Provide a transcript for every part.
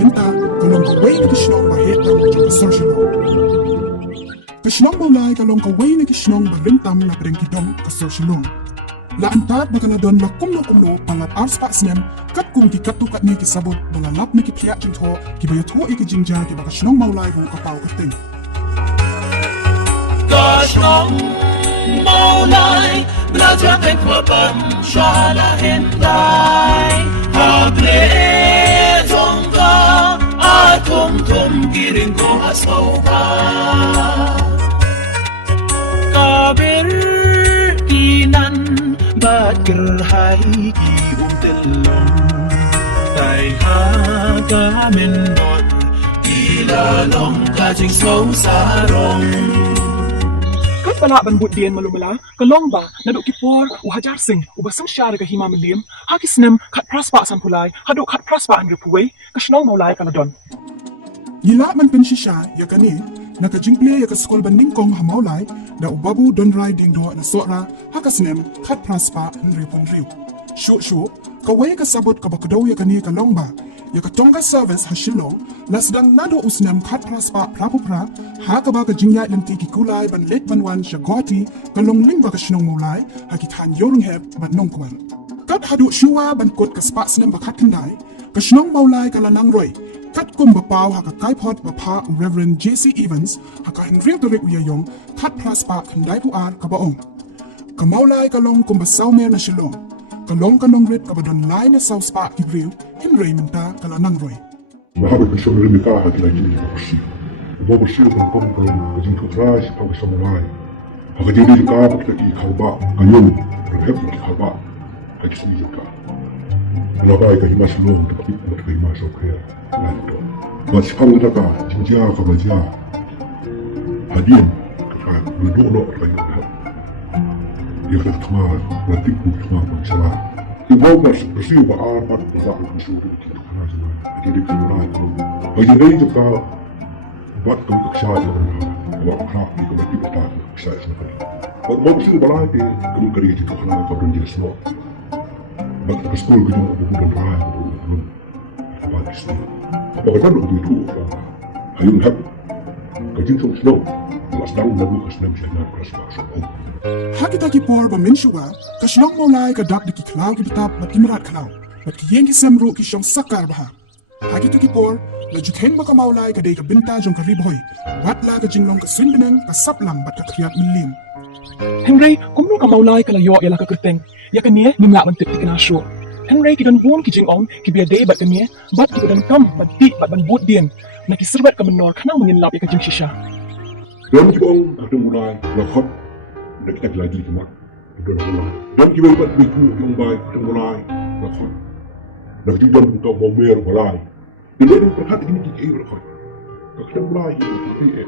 minta kalong kaway na Shnong bahetang jong kasor Shnong. Shnong mawlai kalong kaway na Shnong barintam na perengkidong kasor Shnong. Laantat bakaladon la kumno palat ars pa snem kat kum ki katukat ni kisabot balalap ni kipya jinto kibayatu ikijingja ki baka Shnong mawlai hu kapaw kating. Shnong mawlai belajar tekwapan syala hendai hakle jongka atum tum giring ko asauba kabir dinan bat gerhai ki telong tai ha kamen non ilalong kajing sau sarong Pala ban buddian malumala kalong ba naduk kipor uhajar sing ubasang syara ka hima milim hakisnem kat praspa sampulai haduk kat praspa ang repuwe ka Shnong mawlai kaladon Yila man pensisya yakani nakajingple ya kaskol banding kong hamawlai da ubabu don riding do na sora hakasnem kat praspa ang repon riu shu kawai kasabot kabakdaw yakani kalong ba Yakatonga service hashilong lasdang nado usnam kat praspa prapupra hakaba ka jingya lanti ki kulai ban let ban wan shagoti kalong lingba ka Shnong mawlai hakitan yorung heb ban nongkwal kat hadu shuwa ban kot ka spa snem bakat kandai ka Shnong mawlai kalanang roy kat kum bapaw haka kaipot bapa Reverend JC Evans haka henry torik uyayong kat praspa kandai puar kabaong ka mawlai kalong kum basaw mer na shilong kalong kanong rit kabadon lai na saw spa ki griw Henry minta kalanang roy. Mahabit na siya merimita hati na kini kapusi. Umabusi ang kongkong kajing tutray sa pagkasamulay. Hakadili ka pagkaki kalba kanyon raghep ki kalba hakisniyo ka. Alabay ka himas long kapit mo ka himas okay. Lato. Masipang na ka jinja ka majya. Hadin ka menuno ka lahat. Ia ka tama natik mo tama pagsala. Ibaw na bersiw ba apat na ang sulit dito ka na sila. Jadi kulai ko. Bagi dari itu ka buat kami kaksa dia buat kerap di kami kita kaksa sana. Buat mau bersih balai ke kami kerja itu kerana kau berjanji semua. Buat ke sekolah kita bukan dan rai belum apa kisah. Apa kata lu itu? Hayun hab. Kajin slow. Las daun lalu kesnam saya kelas masuk. Hakita ki por ba mynshwa ka Shnong mawlai ka dak ki klaw ki bitap mat imrat klaw mat ki yengi semru ki shong sakar baha Hakita ki por la jukheng ba ka mawlai ka dei ka binta jong ka ribhoy wat la ka jinglong ka swinbeneng ka saplam bat ka kriat milim Henry kumno ka mawlai kalayo yala ka kerteng yakanie nimla man tip tikna sure Henry ki don won ki jingong ki biya dei bat kanie bat ki don kam bat ti bat ban bud dien na ki serbat ka menor kana mangin lap ya ka jing shisha Don jibong ada mulai lakot dah kita lagi kemak dan kita buat buku yang baik yang mulai lakot dah kita untuk mau mer mulai jadi ini perhati ini kita lakot kita mulai ini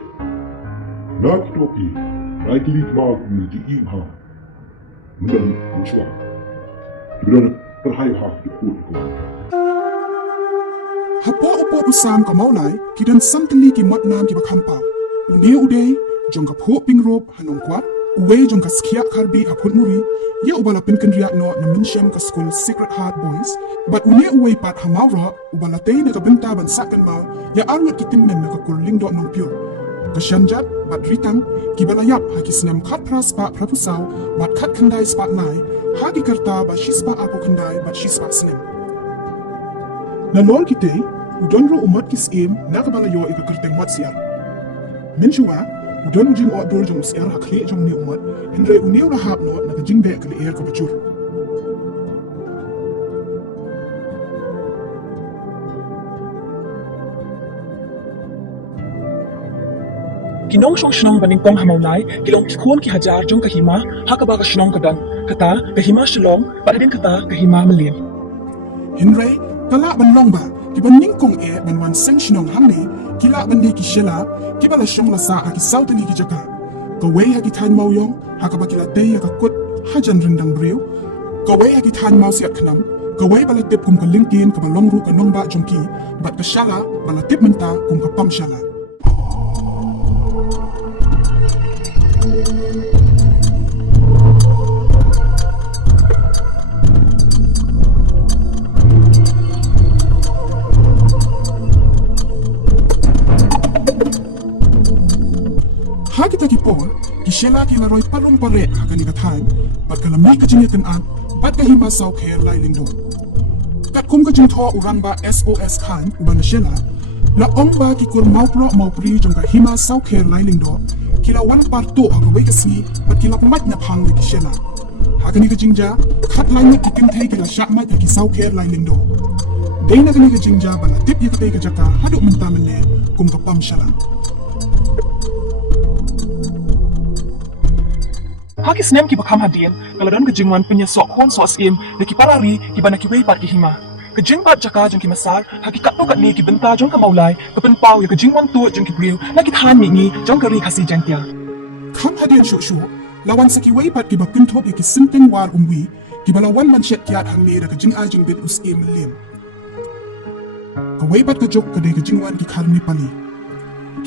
nak kita oke naik lagi mau menjadi imha menjadi mynshwa kita terhayal hak ikut Hapo upo usam ka mawlai ki dan samtali ki mot nam ki bakampaw Une uday jong ka po pingrop hanong kwat uwe jong ka skia karbi haput muri ya ubala pinkandriya no na minshem ka school Secret Heart Boys but une uwe pat hamawra ubala tay na ka benta ban sakan mau ya arngot ki timmen na ka kurling do nong pure ka shanjat bat ritang ki balayap hakisnam khat pras pa prapusaw bat khat kandai spa nai hagi karta ba shispa ako kandai bat shispa snem na lol kitay udonro umat kisim na ka balayo ikakarteng wat siya mynshwa udon jing outdoor jong siar hakle jong ni umat Henry uniu rahap no na jing be ka air ka bachur Kinong Shnong baningkong hamawlai kilong kikun ki hajar jong kahima hakaba ka Shnong kadan kata kahima shalong padin kata kahima milim Henry tala ban long ba ki ban ningkong ban wan seng Shnong hamni kila ban di ki shela ki bala shong la sa ki sautani ki jaka ka wei ha ki tan mau yong ha ka ba ki la te ya ka kut hajan rindang breu ka wei ha ki tan mau siat khnam ka wei bala tip kum ka linkin ka ba long ru ka nong ba jong ki bat ka shala bala tip menta kum ka pam shala Shela ki la roi parum pare hakani ka time pat kala mai ka jing kan an pat ka hima sau kher lai lingdo kat kum ka jing tho urang ba SOS khan uban shela la ong ba ki kur mau pri jong ka hima sau kher lai lingdo kila wan par to ha wei ka si pat kila mat na phang ki shela hakani ka jingja khat lai ne ki kin thei kila sha mai ki sau kher lai lingdo deina ka ni ka jingja bala tip yak te ka jaka hadu menta menne kum ka pam shala haki snem ki bakam hadien kalau don ke jingwan punya sok hon sok skim de ki parari ki bana ki wei pat ki hima ke jing pat jaka jong ki masar haki kat to kat ni ki benta jong ka maulai ke pen pau ya ke jingwan tu jong ki briu na ki than ni jong ka ri khasi jantia kham hadien shu lawan saki wei pat ki bakun thop ki simteng war umwi ki bala wan man shet kiat hang ne da ke jing a jing bit us em lim ka wei pat ka jok ka de ke jingwan ki khar ni pali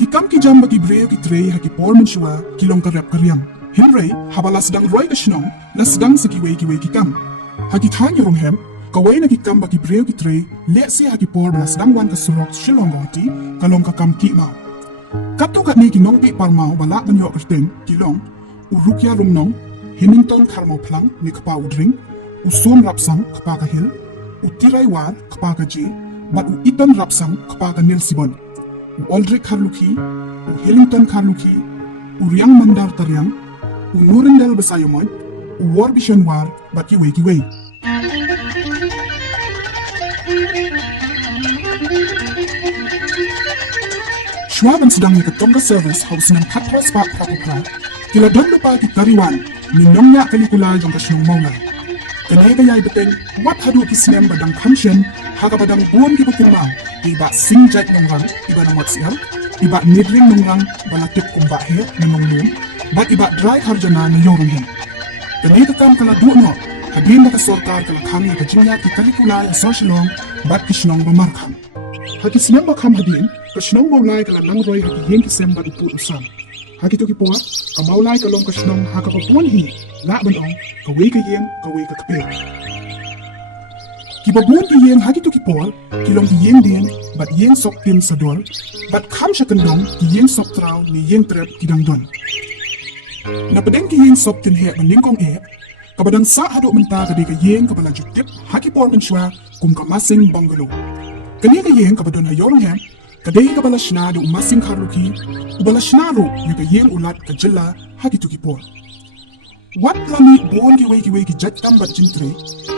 ki kam ki jam ba ki briu ki trei ha ki por mynshwa ki long ka rap ka riam Henry habala sedang roi ke Shnong la sedang segi wei ki kam haki thang yorong hem ka wei na ki kam ba ki breu ki tre le si haki por la sedang wan ka surok shilong goti kalong ka kam ki ma kato kat ni ki nong pi par mau bala ban yo kerteng ki long urukya rum nong Hemington karmo plang ni kapa udring usom rapsang kapa ka hil utirai war kapa ka ji bat u iton rapsang kapa ka nil sibon Aldrich Karluki Hillington Karluki Uriang Mandar Taryang Nurendel Basayomoy, War Bishan War, but you wake away. Schwaben sedang ni ketonga service house ng katras pa kapupra, kila don lupa ki tariwan, minong niya kalikula jong kasyong mawlai. Kanay gayay beteng, wat hadu ki sinem badang kamsyen, haga badang buwan ki putimang, iba singjait ng rang, iba ng watsiel, iba nidling ng rang, balatik kumbahe, nanong lum, bat iba dry harjana na yorong hen. Kanay kakam kala duno, hadin na kasortar kala kami ka jinya ki kalikula ya sosyalong, bat ki Shnong bamarkam. Haki sinem bakam hadin, ka Shnong mawlai kala nangroy haki yen ki sem bat uput usam. Haki to ki po, ka mawlai kalong ka Shnong haka papuan hi, laban ong, ka wei ka yen, ka wei ka kapil. Ki babuan ki yen haki to ki po, kilong ki yen din, bat yen sok tim sa dol, bat kam siya kandong ki yen sok traw ni yen trep kidang don. Napadeng ki yen sop tin he maningkong e kabadang sa hado menta kadi ka yen kabala juktip haki por mynshwa kum ka masing bungalow kani ka yen kabadon hayorong hem kadai kabala shna do masing karluki ubala shna ro ya ka yen ulat ka jilla haki tuki por wat plani bon ki wei ki jat tam bat jintre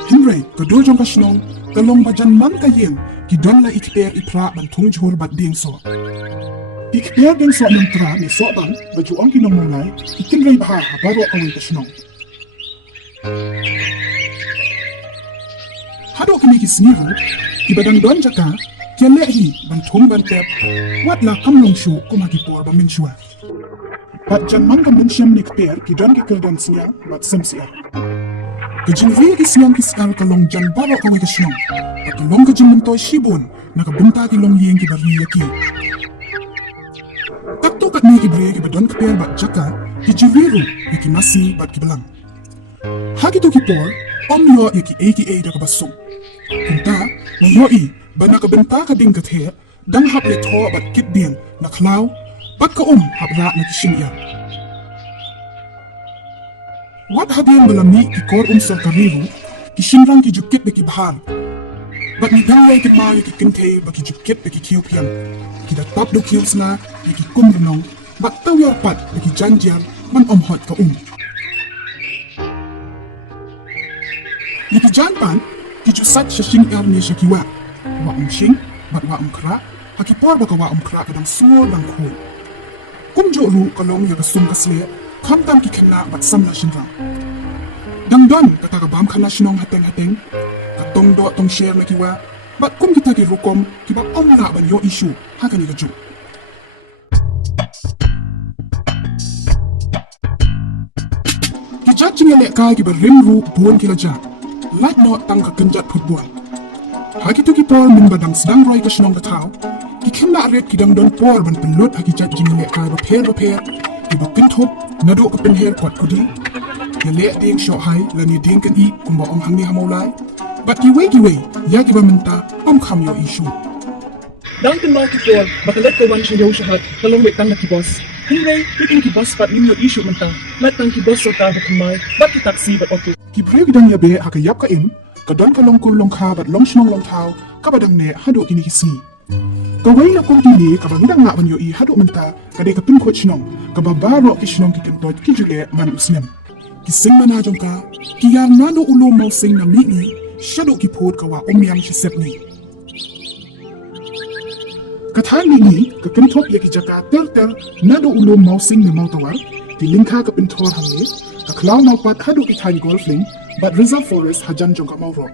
Henry ka do jong ka Shnong kalong bajan man ka yen ki don la ikper ipra ban thung jhor bat ding so Ikper din so ng tra ni so bang baju ang kinamulay ikinray baha baro away ka Shnong. Hado kini kisniru ibadang don jaka kya lehi ban thum ban tep wat la kamlong shu kumakipor ba mynshwa. Bat jan man ka mynsham ni ikper ki don ki kildon siya bat samsiya. Kajinri kisyang kiskal kalong jan baro away ka Shnong. At kalong kajinmintoy shibon nakabunta kilong yeng ki bariya ki. Takto kat ni kibre ki badon kper bat jaka ki jiriru ki masi bat ki belang. Haki to ki por om yo ki aka da ka basong. Kunta ng yo I ba nakabenta ka ding kathe dang hap le tho bat kit din na klaw bat ka hap ra na kishinya. Wat hadin balami ki kor sa kariru ki shinrang ki jukit ki bahar. Bat ni daway ki ma ki kintay ba ki jukit ki kiupian. Kita tap do kills na iki kumrunong bat tawyar pat iki janjar man hot ka Iki janpan ki sat shing ni shakiwa wa shing bat wa kra haki por ba ka wa kra kadang sur dang ko kumjo ru kalong ya kasum kasle kamtam ki khenna bat samla shinra dang don kata ka bam khana Shnong hateng ka tong do tong share na kiwa bat kum kita ki rukom ki ba na ban yo issue haka ni gajo ki judging ele ka ki ba rimru buon ki laja lat no tang ka kanjat football haki to ki por min badang sedang roi ka Shnong ka tau ki khimna ret ki dang don por ban penlot haki judging ele ka ba pher ki ba pintop na do ka pen her kwat kudi ya le ding sho hai la ni ding kan I kum ba ong hang ni hamolai but ki wei ya ki ba menta kham yo issue Dang kan mau ki por bakalat ko wan siya shahat kalong wait tang na ki boss Henry, bikin ki bus pat lim yo issue mentang. Latang ki bus sota ba kamai, bat ki taksi bat auto. Ki breu gidang ya be haka yap ka im, ka don ka long kul long kha bat long shnong long thau, ka badang ne hadu kini ki si. Ka wai na kum kini ka bangidang nga ban yo I hadu menta, ka de ka pin ko shnong, ka babaro ki shnong ki kentot ki jule man usnem. Ki sing mana jong ka, ki yang nado ulo mau sing na mi ni, shadow ki pod ka wa yang shi sep ni. Kathan ni ka kentop ya ki jaka ter nado ulo mau sing na mau tawar, ki lingka ka pintor hangi, ka klaw mau pat hadu ki thai golfing, but reserve forest hajan jong ka mau ro.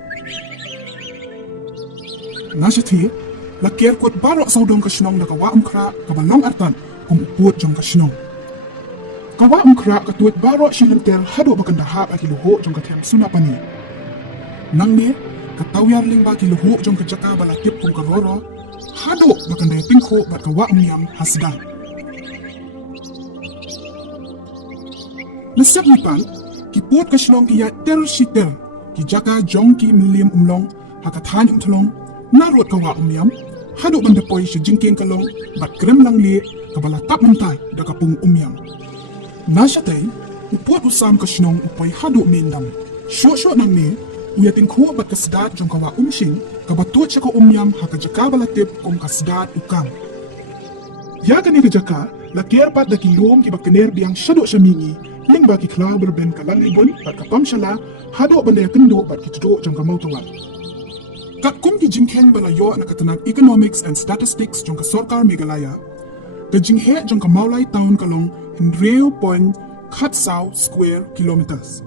Nashati, la ker kot barok saudong ka shnong da ka wa kra ka balong artan kum uput jong ka shnong. Ka wa kra ka tuet barok shinter hadu bakan da hap aki luho jong ka tem suna pani. Nang ne ka tawyar ling ba ki luho jong ka jaka bala tip kum ka roro, hadu bakan da pingko bat ka wa yam hasda. Nasab ni pal, ki pot ka shnong ki ya ter shiter, ki jaka jong ki milim umlong, haka than umtlong, narot ka wa yam, hadu banda poi shi jingking kalong, bat krem lang li, ka bala tap mentai da ka pung yam. Nashatay, upot usam ka shnong upay hadu mindam. Shot nang ni, uyating ko bat kasdat jong ka wa shing, ka batut siya ka yam haka jaka bala tip kung kasdat ukam. Ya kani ka jaka, lakir pat da kilom ki bakaner biyang shado siya mingi, ling ba ki klaber ben ka lalibon, bat ka pam shala, hadu banda ya kendo bat ki tudo jong ka mautawal. Kat kum ki jingkeng bala yo na katanang economics and statistics jong ka Sorkar Meghalaya, ka jinghe jong ka mawlai town kalong Henry point Katsau square kilometers.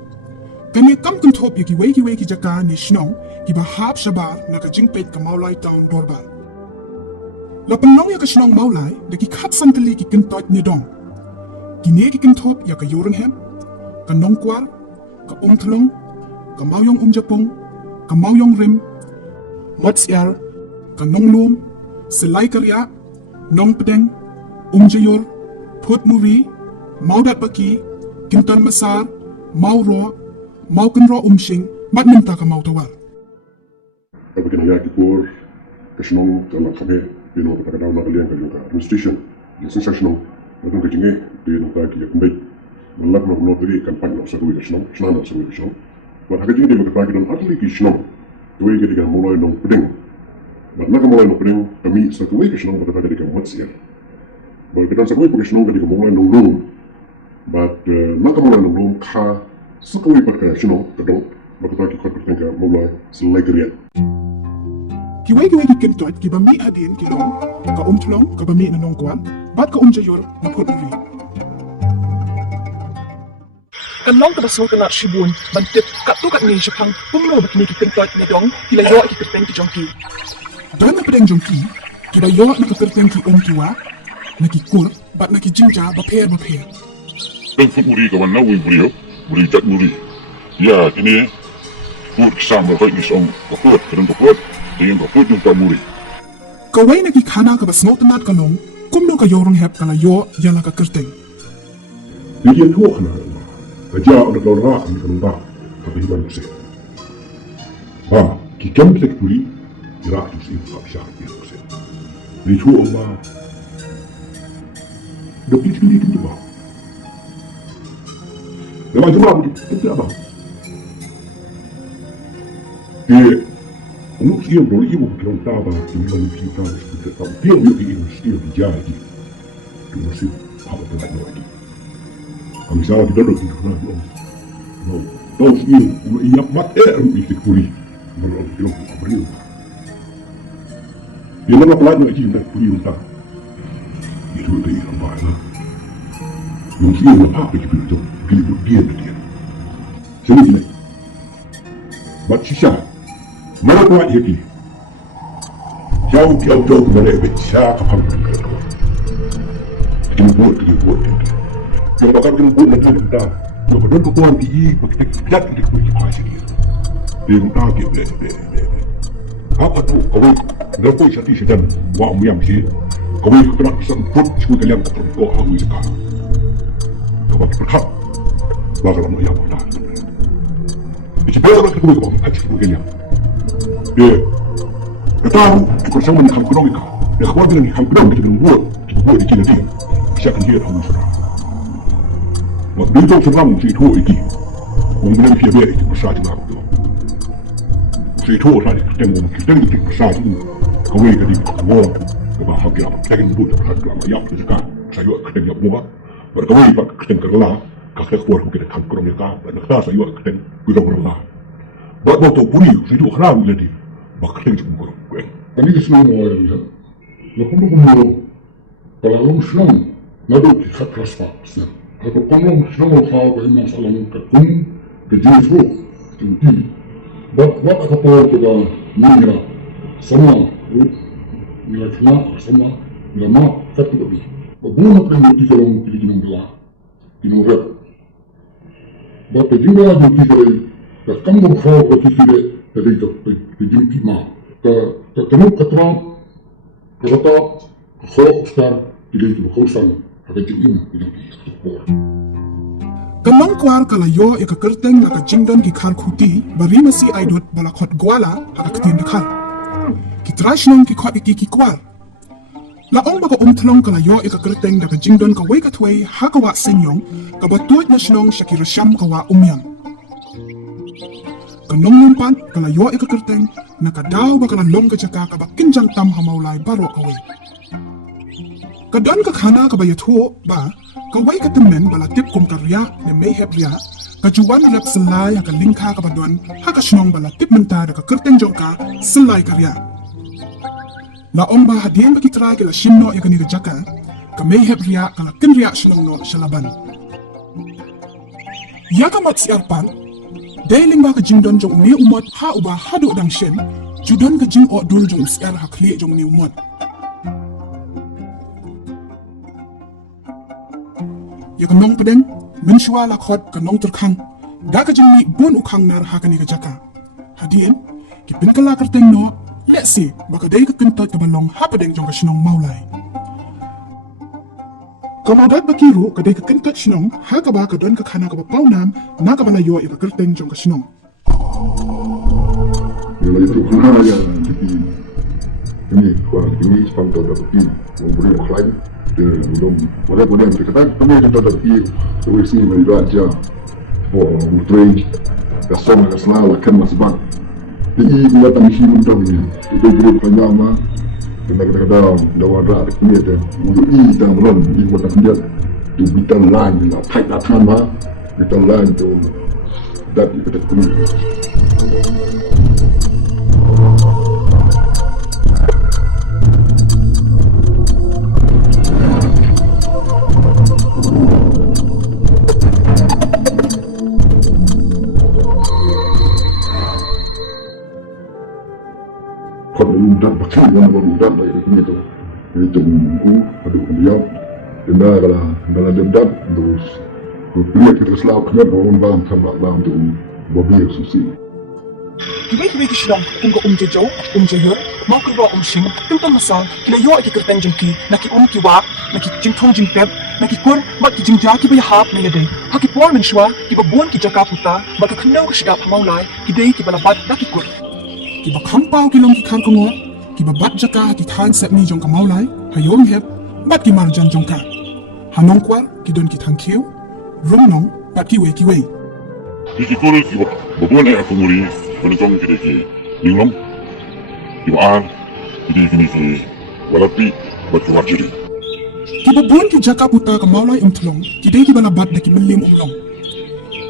Kani kam kuntop ki wei ki jaka ni Shnong ki bahab shabar na ka jingpet ka mawlai town dorbal. La panong ya ka Shnong mawlai da ki katsan kali ki kintot ni dong. Kini ki kintop ya ka Yoringhem, ka Nongkwal, ka Umtlong, ka Mauyong Japong, ka Mauyong Rim, Motsiar, ka Nonglum, Selai Karya, Nongpedeng, Jayor, Putmuri, Maudat Baki, Kintan Masar, Mauro, Maukenro Umshing, Badminta ka Mautawal. Tapi kena ya kipur, kesenong kalau kami bino kita kena nak liang kalau administration, yang sensasional, macam kecingnya bino kita kaya kembali, malah nak tadi kampanye nak seruai kesenong, senang nak seruai kesenong. Pada hari ini dia berkata kita nak atli kesenong, tuai kita kan mulai nong pedeng, malah mulai nong pedeng kami seruai kesenong berkata kita kan matsiar. Bahawa kita seruai kesenong kita mulai nong nong, but nak mulai nong nong kah seruai pada kesenong kedong berkata kita bertengkar mulai selai kriat. Ki wei ki kintot ki bami adin ki long, ka Umtlong ka bami na Nongkwal, bat ka Jayor na Putmuri. Kanlong ka baso ka na shibun, bantit katukat ni Shapang, pumro ba kini ki kintot ni dong, kilayo ki kirteng ki jongki. Dan na pedeng jongki, ki bayo na kapirteng ki kiwa, na ki kur, bat na ki jinja baper. Dan Putmuri kawan na muri kat muri. Ya kini put kisam berkait ni song kaput dengan kaput yung kamuri. Kawai na ki khana ka basno tanat kalong, kumno ka Yoringhep kalayo yala ka kirteng. Dia tu kena, kerja ada orang ni kena tak, tapi himan bersih. Ki kemplek tuli, irak tu sih tak bisa dia bersih. Dia tu Allah, dapat sekali tu bah. Dalam jumlah itu apa? Dia untuk siapa boleh ibu kita tahu dengan kita kita tahu dia dia jadi tu masih apa pun lagi. Kami salah kita dah kita nak tahu siapa ia mat untuk puri malah kita apa ni? Dia nak pelan nak cinta puri entah itu dia apa lah. Mungkin apa kita itu dia. Sini. Mat sisa. Mana kuat hati? Jauh kembali beca kapal. Kita buat. Yang bakal kita buat nanti kita. Yang kadang kekuatan tinggi, kita kerja kita boleh pasal dia. Dia tak boleh. Apa tu? Kau dapat satu sedang wah muyam sih. Kau kena semput semua kalian kau hawi sekarang. Kau berhak. Bakal muyam dah. Jadi boleh kita boleh kau hati semua kalian. Dia tahu bersama dengan ekonomi dia khawatir dengan ekonomi kita buat di China dia siya kan dia tahu sudah. Waktu itu seram itu iki, orang boleh dia biar itu besar juga tu. Itu orang kita itu besar tu, kau ini jadi kau kau haki apa? Kita ini buat haki apa? Ya, kita kan saya kita ni buat. Berkawai pak kita kerla, kakek kuat kita kan kerja mereka, dan kita saya kita kita kerla. Buat waktu puri, saya itu kerla jadi, bak kita itu kerja. Kami kesenangan orang ni. Lepas tu kalau orang Shnong, nado kita kelas pak. Kalau orang Shnong orang kau ini masalah mungkin kejenis tu, tinggi. Buat apa juga ni semua, ni semua, lama satu lebih. Bukan apa yang kita orang pilih di negara, di negara. Bapak juga yang kita lihat, kamu kau kita lihat dari itu, di jumpa mah. Ketemu keteram, kata kau sekarang pilih itu kau sang, ada jumpa ini di luar. Kanong kuar kalayo ya kakerteng na kajingdon ki kar kuti bari masi aidot balakot gwala haka katin dekal. Kitray Shnong ki kot iki kuar. Laong baka umtlong kalayo ya kakerteng na kajingdon kaway katway hakawa senyong kabatuit na Shnong siya kirasyam kawa umyang. Kanong numpan kalayo ya kakerteng na kadaw bakalalong kajaka kabakinjang tam hamaulay baro kaway. Kadon kakhana kabayat ho ba kaway katemen balatip kum karya na may hebria kajuan ilap selai haka lingka kabadon haka Shnong balatip menta da kakerteng jongka selai karya. Laong ba hadien bakitray kila shimno ya kanira jaka ka may hebria kala kinria Shnong no shalaban. Yaka mat siarpan dailing ba ka jingdon jong ni umot ha uba hadu dang shen judon ka jing o dul jong siar hakli jong ni umot. Ya kanong pedeng, mynshwa lakhot kanong terkang, da ka jing ni bun ukang nar hakani ka jaka. Hadien, ki pinkala kerteng no, let's see, baka day ka kintot ka balong hapadeng jong ka Shnong mawlai. Kamagat bakiru ka day ka kintot Shnong, haka ba ka don ka kana ka bapaw nam, na ka balayo i ka kerteng jong ka Shnong. Yang itu kena yang ini kuat ini sponsor tapi memberi klaim belum boleh kita kata kami kita tapi we see when you aja for trade person yang selalu akan masih bang jadi dia tak mesti mentang ini itu grup penyama kadang-kadang dawara ini ada untuk ini dan run ini buat dia tu bitan line lah tight lah sama bitan line tu dat kita kena udah pakai yang baru udah dari itu tunggu ada beliau dan kalau dendam terus beliau kita selalu kena orang bang sama bang tu beliau susi. Kiwi Shnong kung jajo jayon mau kerja sing tentang masal kila yo ki kerteng jengki naki kiwa naki jingthong jingpep naki kur mak ki jingja ki bayhap ni yade haki por mynshwa ki babon ki jaka puta baka khnau ki shida pamaulai ki dei ki balabat naki kur ki bakhang pau ki long ki khan kongo ki babat jaka ki than sep ni jong ka maulai hayom hep bat ki marjan jong ka hanong kwal ki don ki thankiu rumnong bat ki we Iki kuru ki babon ay akumuri penetong kiri ki linglong ki baar ki walapi bat ki wajiri ki babon ki jaka puta ka maulai umtlong ki dei ki balabat na ki melim umlong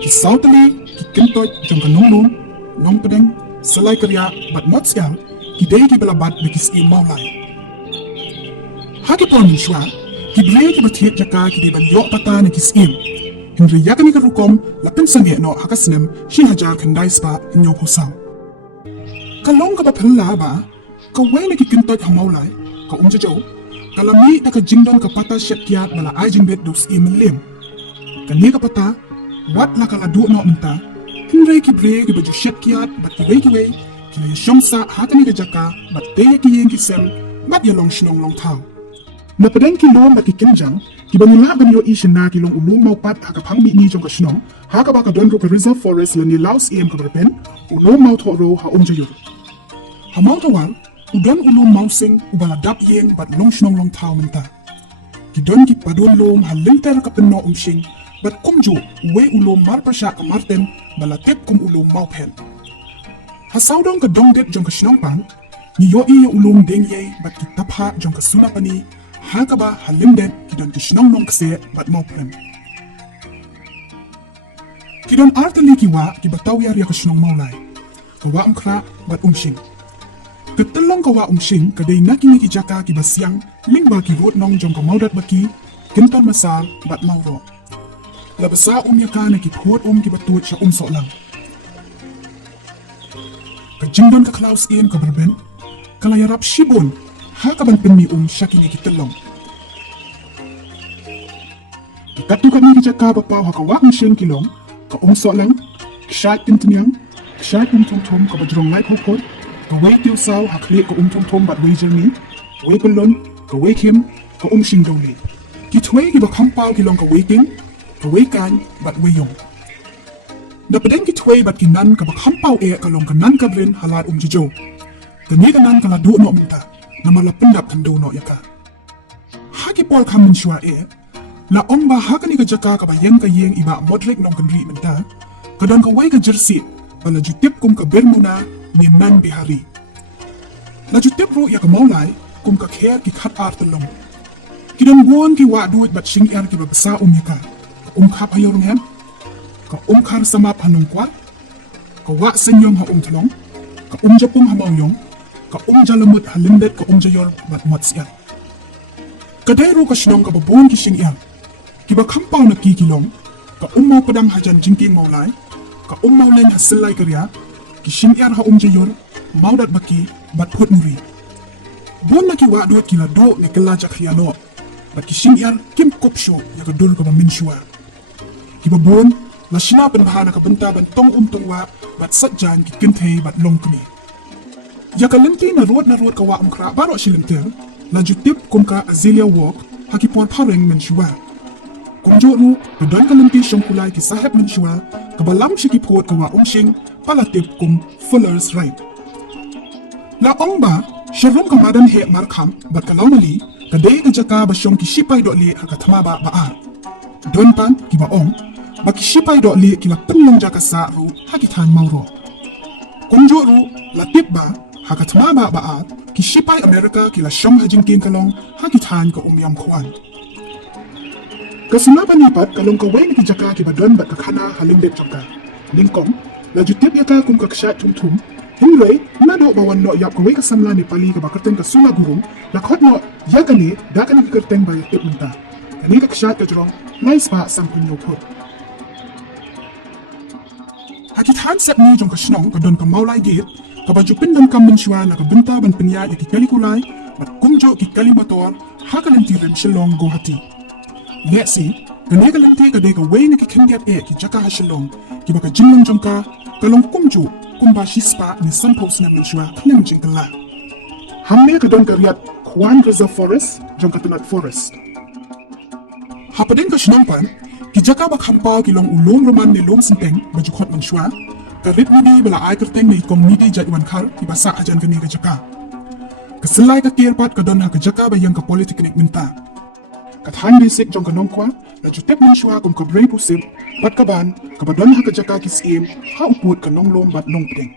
ki sautali ki kentoj jong ka nong pedeng selai kerja bat not sial ki dei ki balabat na ki ski maulai haki por mynshwa ki brai ki batiet jaka ki dei ban yo pata na ki skim Henry yakani ka rukom lapin sange no hakasnem shi hajar kandai spa inyo kusao. Kalong ka bapala ba, ka way na kikintot hamaulay, ka umjajo, kalami na ka jingdon ka pata syatkiat bala ay jingbet dos imilim. Kani ka pata, wat la kaladu no minta, Henry ki bre ki baju syatkiat bat ki way, kila yasyong sa hakani ka jaka, bat teya ki yeng ki sem, bat yalong Shnong long tao. Napadeng ki lom bat ki kinjang, ki banila ban yo ishin na ki long ulum maupat haka pangbi ni jong ka Shnong, haka ba ka don ro ka reserve forest la ni laos iem ka berpen, ulum mau to ro ha umjayor. Ha mau to wal, udon ulum mau sing ubala dap yeng bat long Shnong long tao menta. ki don ki padon lom halinter ka penno umshing bat kumju we ulom mar prasha ka marten bala tep kum ulom maupen ha saudong ka dongdet jong ka shnong pang ni yo i ulom deng ye bat ki tapha jong ka suna pani ha ka ba halimden ki don ki shnong nong kse bat maupen ki don artali ki wa ki bataw yar ya ka shnong mawlai ka wa kra bat umshing ketelong ka wa umshing ka day nakini ki jaka ki basyang lingba ki vot nong jong ka maudat baki kinton masal bat mawro la basa yaka na ki phot ki batut sa so lang ka jingdon ka klaus in ka berben kala yarap shibon ha ka ban penmi shakini ki telong katu ka ni ki jaka ba paw ha ka wa umshing kilong ka so lang shat tintinyang shat tum ka bajrong lai khokot ka wei tiu saw ha khle ka tum bat wei jerni wei pelon ka wei kim ka shing doli ki thwei ki ba khampaw ki long ka wei king ka wei kan bat wei yong da pedeng ki thwei bat ki nan ka ba khampaw e ka long ka nan ka brin halat jijo ka ni ka nan ka la du no mta na mala pendap kan do no yaka ha ki pol kham mynshwa e la ba ha ka ni ka jaka ka ba yen ka yeng iba modrek nong kan ri menta ka don ka wei ka jersey bala jutip kum ka bermuna ni nan bihari la jutip ro ya ka mawlai kum ka kher ki khat ar telong ki don buon ki wa duit bat sing er ki ba basa yaka ka khap hayorong hem ka khar sama panong kwat ka wa senyong ha thlong ka japung ha mawyong ka jalamut halindet ka jayor bat matsian ka dairu ka shnong ka babon ki sing er ki ba khampaw na ki kilong ka mau padang hajan jingking mawlai ka mawlen hasilai karya ki sing er ha jayor maudat baki bat phot muri bon na ki wa duit ki la do ne kala jakhiano bat ki sing er kim kopsho ya ka dul ka ba mynshwa ki ba bon la shina pen bahana ka benta ban tong tongwa bat satjan ki kinthe bat longkmi ya ka lenti na rot ka wa kra baro shilimter la jutip kum ka azilia walk haki pon pareng mynshwa kum joru ka don ka lenti shongkulai ki saheb mynshwa ka balam shiki pot ka wa shing palatip kum fuller's right la ba sharum ka madan he mar kham bat ka lawmali ka de ka jaka ba shong ki shipai do le ka thama ba a don pan ki ba baki shipai do le ki la penlong jaka sa ru haki than mawro kumjo ru la tip ba haka thama ba a ki shipai america ki la shong hajing king kalong haki than ka yam khwan ka sunaba ni pat kalong ka wen ki jaka ki ba don ba ka khana halimde chaka lingkong la jutip yaka kum ka ksha tum hinre na do ba wan no yap ko we ka samla ni pali ka ba kerten ka suna gurung la khot no yakani da kan ki kerten ba yap munta kani ka ksha ka jrong nice ba sam kun yo phot haki than sep ni jong ka shnong ka don ka mawlai ge ka ba jupin don kam mynshwa na ka benta ban penya ki kali kulai bat kumjo ki kali motor ha ka lenti ren shilong go hati lesi ka ne ka lenti ka de ka we ni ki khinget e ki jaka ha shilong ki ba ka jinlong jong ka kalong kumjo kumba shispa ni sampos na mynshwa klem jingla hamme ka don ka riat kwan reserve forest jong ka tunat forest hapadeng ka shnong pan ki jaka ba khampaw ki long ulong roman ni long sinteng ba jukhot mynshwa ka rit ni bala ai kerteng ni community jadwan khar ki basa ajan ka ni ka jaka ka selai ka kirpat ka don ha ka jaka ba yang ka politeknik minta ka than basic jong ka nongkwa na jutep mynshwa kum ka brei pusip bat ka ban ka ba don ha ka jaka ki skim ha uput ka nonglom bat nongpeng